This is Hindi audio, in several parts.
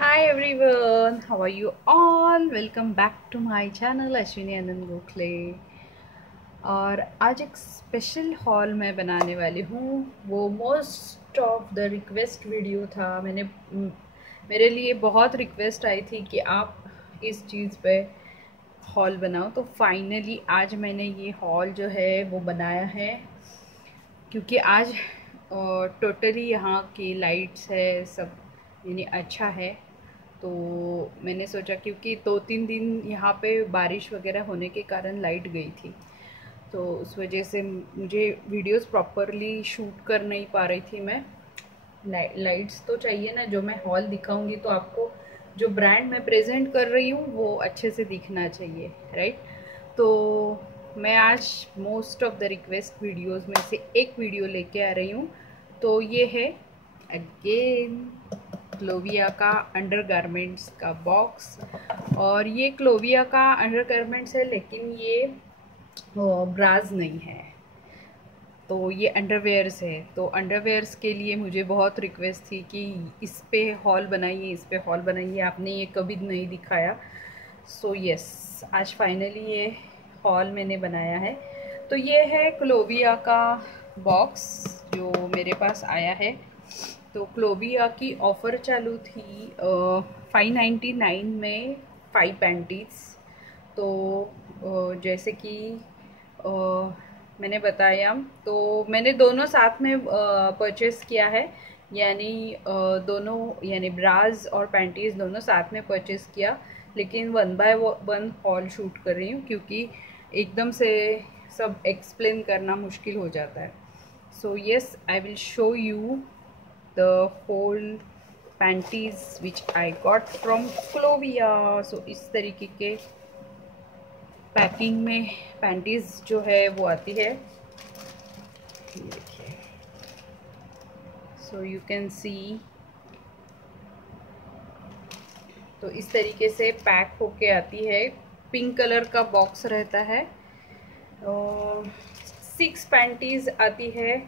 Hi everyone, how are you all? Welcome back to my channel Ashwini आनंद गोखले। और आज एक स्पेशल हॉल मैं बनाने वाली हूँ। वो most of the request video था। मेरे लिए बहुत रिक्वेस्ट आई थी कि आप इस चीज़ पे हॉल बनाओ, तो फाइनली आज मैंने ये हॉल जो है वो बनाया है। क्योंकि आज टोटली यहाँ की लाइट्स है सब यानी अच्छा है, तो मैंने सोचा क्योंकि 2-3 दिन यहाँ पे बारिश वगैरह होने के कारण लाइट गई थी, तो उस वजह से मुझे वीडियोस प्रॉपरली शूट कर नहीं पा रही थी मैं। लाइट्स तो चाहिए ना, जो मैं हॉल दिखाऊंगी तो आपको जो ब्रांड मैं प्रेजेंट कर रही हूँ वो अच्छे से दिखना चाहिए, राइट। तो मैं आज most of the request videos में से एक वीडियो लेके आ रही हूँ। तो ये है अगेन क्लोविया का अंडरगारमेंट्स का बॉक्स। और ये क्लोविया का अंडरगारमेंट्स है, लेकिन ये ब्राज नहीं है, तो ये अंडरवेयर्स है। तो अंडरवेयर्स के लिए मुझे बहुत रिक्वेस्ट थी कि इस पे हॉल बनाइए, इस पे हॉल बनाइए, आपने ये कभी नहीं दिखाया। सो यस, आज फाइनली ये हॉल मैंने बनाया है। तो ये है क्लोविया का बॉक्स जो मेरे पास आया है। तो क्लोविया की ऑफ़र चालू थी 599 में 5 पैंटीज। तो जैसे कि मैंने बताया, तो मैंने दोनों साथ में परचेस किया है, यानी दोनों यानी ब्राज और पैंटीज दोनों साथ में परचेस किया। लेकिन 1 बाय 1 हॉल शूट कर रही हूँ क्योंकि एकदम से सब एक्सप्लेन करना मुश्किल हो जाता है। So yes, I will show you the whole panties which I got from Clovia. So इस तरीके के पैकिंग में पैंटीज जो है वो आती है, ये देखिए। सो यू कैन सी, तो इस तरीके से पैक होके आती है। पिंक कलर का बॉक्स रहता है। 6 पैंटीज आती है,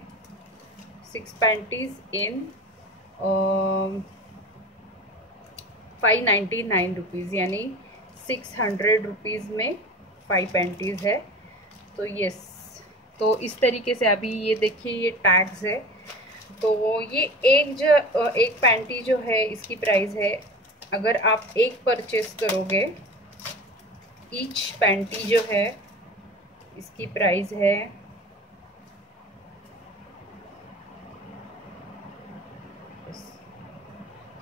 6 पैंटीज इन 599 रुपीज़, यानी 600 रुपीज़ में 5 पैंटीज़ है। तो यस, तो इस तरीके से अभी ये देखिए ये टैग्स है। तो ये एक पैंटी जो है इसकी प्राइस है, अगर आप एक परचेस करोगे, ईच पैंटी जो है इसकी प्राइस है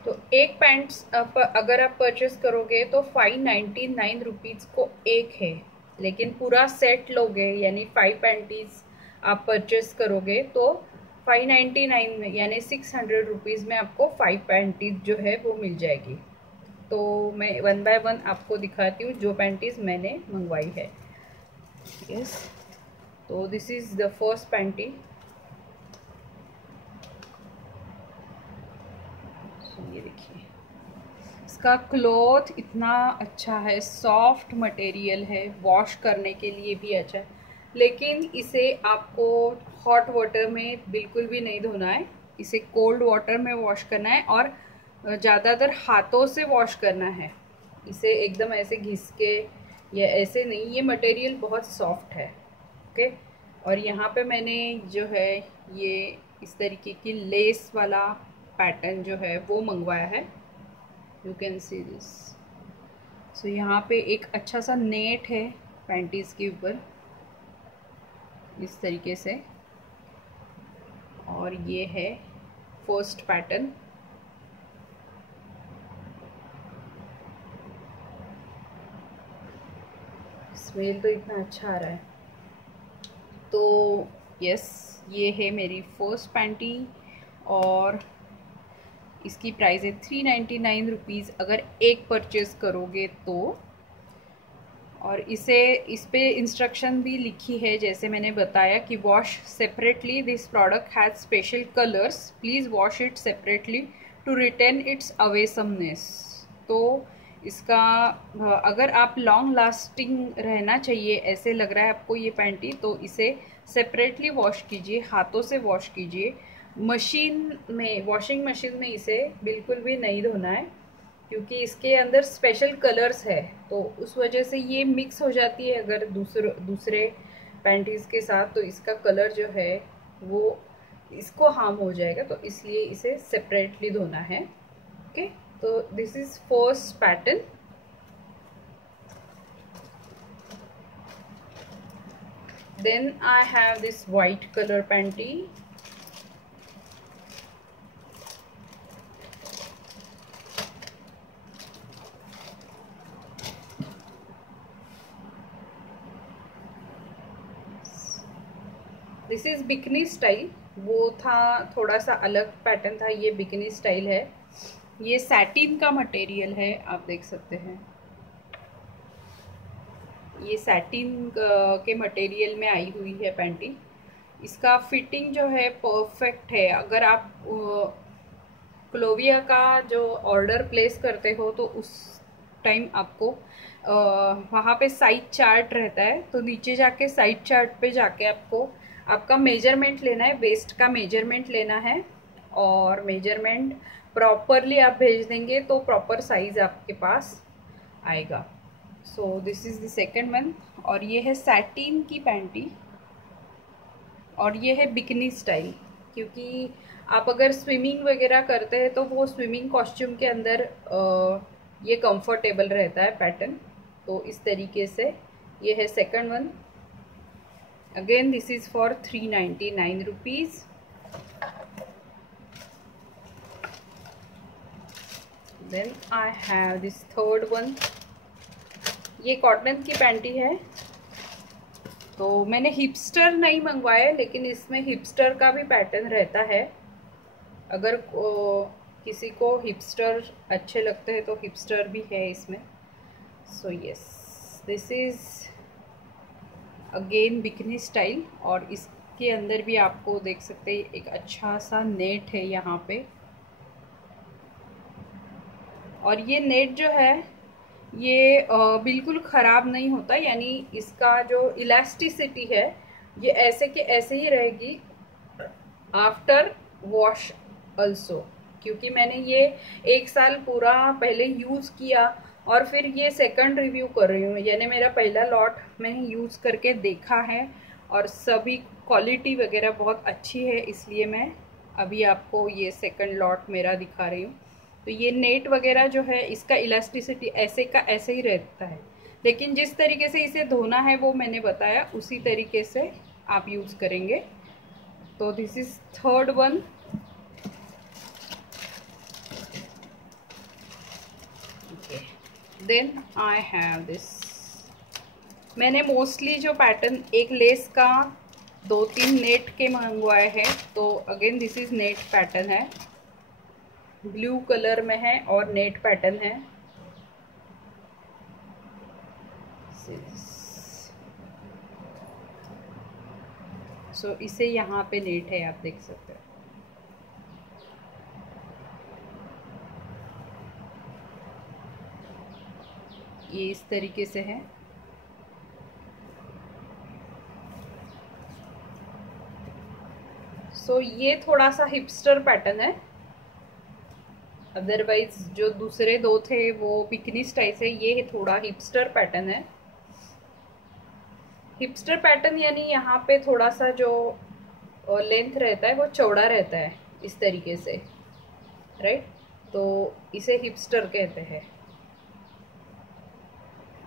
तो एक पैंट्स अगर आप परचेस करोगे तो 599 रुपीज़ को एक है। लेकिन पूरा सेट लोगे यानी 5 पैंटीज आप परचेस करोगे तो 599 में यानी 600 रुपीज़ में आपको 5 पैंटीज जो है वो मिल जाएगी। तो मैं 1 बाय 1 आपको दिखाती हूँ जो पैंटीज मैंने मंगवाई है। यस, तो this is the first panty. ये देखिए, इसका क्लॉथ इतना अच्छा है, सॉफ्ट मटेरियल है, वॉश करने के लिए भी अच्छा है। लेकिन इसे आपको हॉट वाटर में बिल्कुल भी नहीं धोना है, इसे कोल्ड वाटर में वॉश करना है और ज़्यादातर हाथों से वॉश करना है। इसे एकदम ऐसे घिस के या ऐसे नहीं, ये मटेरियल बहुत सॉफ्ट है। ओके, और यहाँ पे मैंने जो है ये इस तरीके की लेस वाला पैटर्न जो है वो मंगवाया है। You can see this. So यहाँ पे एक अच्छा सा नेट है पैंटीज के ऊपर इस तरीके से, और ये है फर्स्ट पैटर्न। स्मेल तो इतना अच्छा आ रहा है। तो यस, ये है मेरी फर्स्ट पैंटी और इसकी प्राइस है 399 रुपीज़ अगर एक परचेज करोगे तो। और इस पे इंस्ट्रक्शन भी लिखी है, जैसे मैंने बताया कि wash separately, this product has special colours, please wash it separately to retain its awesomeness. तो इसका अगर आप लॉन्ग लास्टिंग रहना चाहिए, ऐसे लग रहा है आपको ये पैंटी, तो इसे सेपरेटली वॉश कीजिए, हाथों से वॉश कीजिए। मशीन में, वॉशिंग मशीन में इसे बिल्कुल भी नहीं धोना है। क्योंकि इसके अंदर स्पेशल कलर्स है, तो उस वजह से ये मिक्स हो जाती है अगर दूसरे पैंटीज के साथ, तो इसका कलर जो है वो इसको हार्म हो जाएगा, तो इसलिए इसे सेपरेटली धोना है। ओके, तो this is first pattern. Then I have this white colour panty. This is bikini style, वो था थोड़ा सा अलग पैटर्न था, ये बिकनी स्टाइल है। ये सैटिन का मटेरियल है, आप देख सकते हैं, ये सैटिन के मटेरियल में आई हुई है पैंटी। इसका फिटिंग जो है परफेक्ट है। अगर आप क्लोविया का जो ऑर्डर प्लेस करते हो तो उस टाइम आपको वहाँ पे साइज चार्ट रहता है, तो नीचे जाके साइज चार्ट पे जाके आपको आपका मेजरमेंट लेना है, वेस्ट का मेजरमेंट लेना है, और मेजरमेंट प्रॉपरली आप भेज देंगे तो प्रॉपर साइज आपके पास आएगा। So this is the second one, और ये है सैटिन की पैंटी, और ये है बिकनी स्टाइल। क्योंकि आप अगर स्विमिंग वगैरह करते हैं तो वो स्विमिंग कॉस्ट्यूम के अंदर ये कंफर्टेबल रहता है पैटर्न, तो इस तरीके से ये है second one. Again this is for 399 rupees. Then I have this third one, ये कॉटन की पैंटी है। तो मैंने हिपस्टर नहीं मंगवाया, लेकिन इसमें हिपस्टर का भी पैटर्न रहता है। अगर किसी को हिपस्टर अच्छे लगते हैं तो हिपस्टर भी है इसमें। So yes, this is again bikini style, और इसके अंदर भी आपको देख सकते हैं एक अच्छा सा नेट है यहाँ पे, और ये नेट जो है ये बिल्कुल ख़राब नहीं होता, यानी इसका जो इलास्टिसिटी है ये ऐसे के ऐसे ही रहेगी आफ्टर वॉश अल्सो। क्योंकि मैंने ये 1 साल पूरा पहले यूज़ किया और फिर ये सेकंड रिव्यू कर रही हूँ, यानी मेरा पहला लॉट मैंने यूज़ करके देखा है और सभी क्वालिटी वगैरह बहुत अच्छी है, इसलिए मैं अभी आपको ये सेकंड लॉट मेरा दिखा रही हूँ। तो ये नेट वगैरह जो है इसका इलास्टिसिटी ऐसे का ऐसे ही रहता है, लेकिन जिस तरीके से इसे धोना है वो मैंने बताया, उसी तरीके से आप यूज़ करेंगे। तो this is third one. Then I have this, मैंने मोस्टली जो पैटर्न एक लेस का 2-3 नेट के मंगवाए हैं, तो again this is net pattern है, ब्लू कलर में है और नेट पैटर्न है। सो इसे यहाँ पे नेट है, आप देख सकते हैं। ये इस तरीके से है। सो ये थोड़ा सा हिपस्टर पैटर्न है, अदरवाइज जो दूसरे दो थे वो बिकनी स्टाइल से, ये थोड़ा हिपस्टर पैटर्न है। हिपस्टर पैटर्न यानी यहाँ पे थोड़ा सा जो लेंथ रहता है वो चौड़ा रहता है इस तरीके से, राइट, तो इसे हिपस्टर कहते हैं।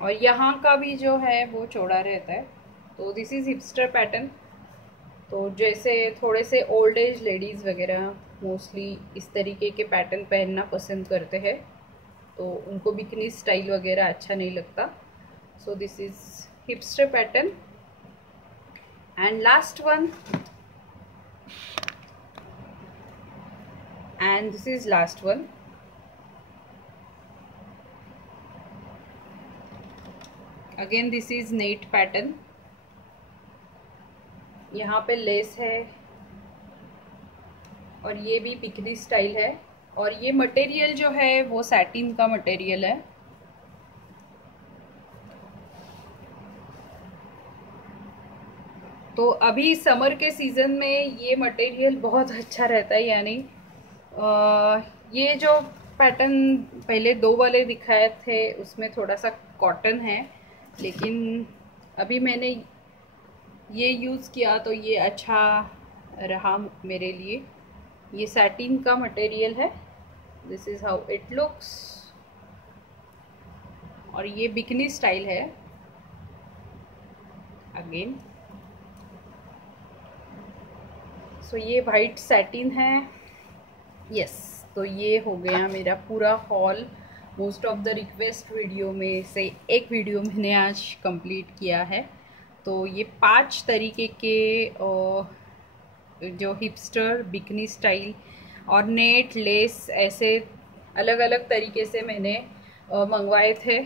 और यहाँ का भी जो है वो चौड़ा रहता है, तो दिस इज हिपस्टर पैटर्न। तो जैसे थोड़े से ओल्ड एज लेडीज़ वगैरह मोस्टली इस तरीके के पैटर्न पहनना पसंद करते हैं, तो उनको बिकनी स्टाइल वगैरह अच्छा नहीं लगता। So this is hipster pattern. And last one, and this is last one. Again this is net pattern, यहाँ पे लेस है और ये भी बिकनी स्टाइल है, और ये मटेरियल जो है वो सैटिन का मटेरियल है। तो अभी समर के सीज़न में ये मटेरियल बहुत अच्छा रहता है, यानी ये जो पैटर्न पहले 2 वाले दिखाए थे उसमें थोड़ा सा कॉटन है, लेकिन अभी मैंने ये यूज़ किया तो ये अच्छा रहा मेरे लिए। ये सैटिन का मटेरियल है, this is how it looks, और ये बिकनी स्टाइल है अगेन। सो ये वाइट सैटिन है, यस। तो ये हो गया मेरा पूरा hall. Most of the request video में से एक वीडियो मैंने आज कंप्लीट किया है। तो ये 5 तरीके के जो हिपस्टर बिकनी स्टाइल और नेट लेस ऐसे अलग अलग तरीके से मैंने मंगवाए थे।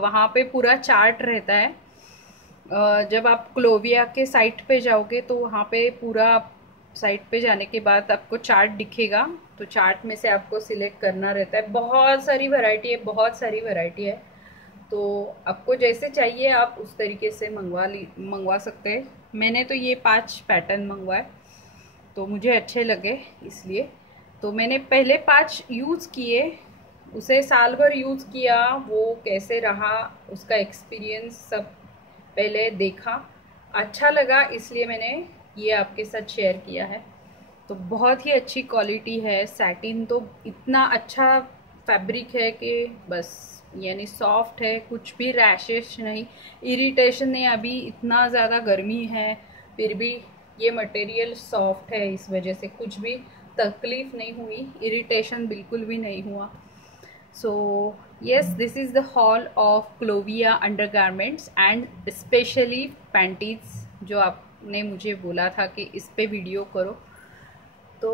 वहाँ पे पूरा चार्ट रहता है। जब आप क्लोविया के साइट पे जाओगे तो वहाँ पे पूरा साइट पे जाने के बाद आपको चार्ट दिखेगा, तो चार्ट में से आपको सिलेक्ट करना रहता है। बहुत सारी वैरायटी है, तो आपको जैसे चाहिए आप उस तरीके से मंगवा सकते हैं। मैंने तो ये 5 पैटर्न मंगवाए तो मुझे अच्छे लगे, इसलिए तो मैंने पहले 5 यूज़ किए, उसे साल भर यूज़ किया, वो कैसे रहा उसका एक्सपीरियंस सब पहले देखा, अच्छा लगा, इसलिए मैंने ये आपके साथ शेयर किया है। तो बहुत ही अच्छी क्वालिटी है, सैटिन तो इतना अच्छा फैब्रिक है कि बस, यानी सॉफ्ट है, कुछ भी रैशेस नहीं, इरिटेशन नहीं। अभी इतना ज़्यादा गर्मी है फिर भी ये मटेरियल सॉफ्ट है, इस वजह से कुछ भी तकलीफ़ नहीं हुई, इरिटेशन बिल्कुल भी नहीं हुआ। So yes, this is the haul of Clovia undergarments and especially panties, जो आपने मुझे बोला था कि इस पे वीडियो करो, तो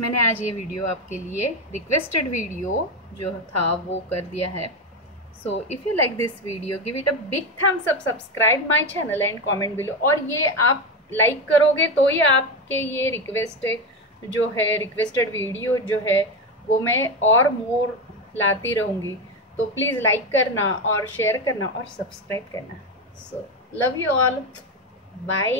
मैंने आज ये वीडियो आपके लिए रिक्वेस्टेड वीडियो जो था वो कर दिया है। So if you like this video, give it a big thumbs up, subscribe my channel and comment below। और ये आप लाइक करोगे तो ही आपके ये रिक्वेस्टेड वीडियो जो है वो मैं और मोर लाती रहूँगी। तो प्लीज़ लाइक करना और शेयर करना और सब्सक्राइब करना। So love you all, bye.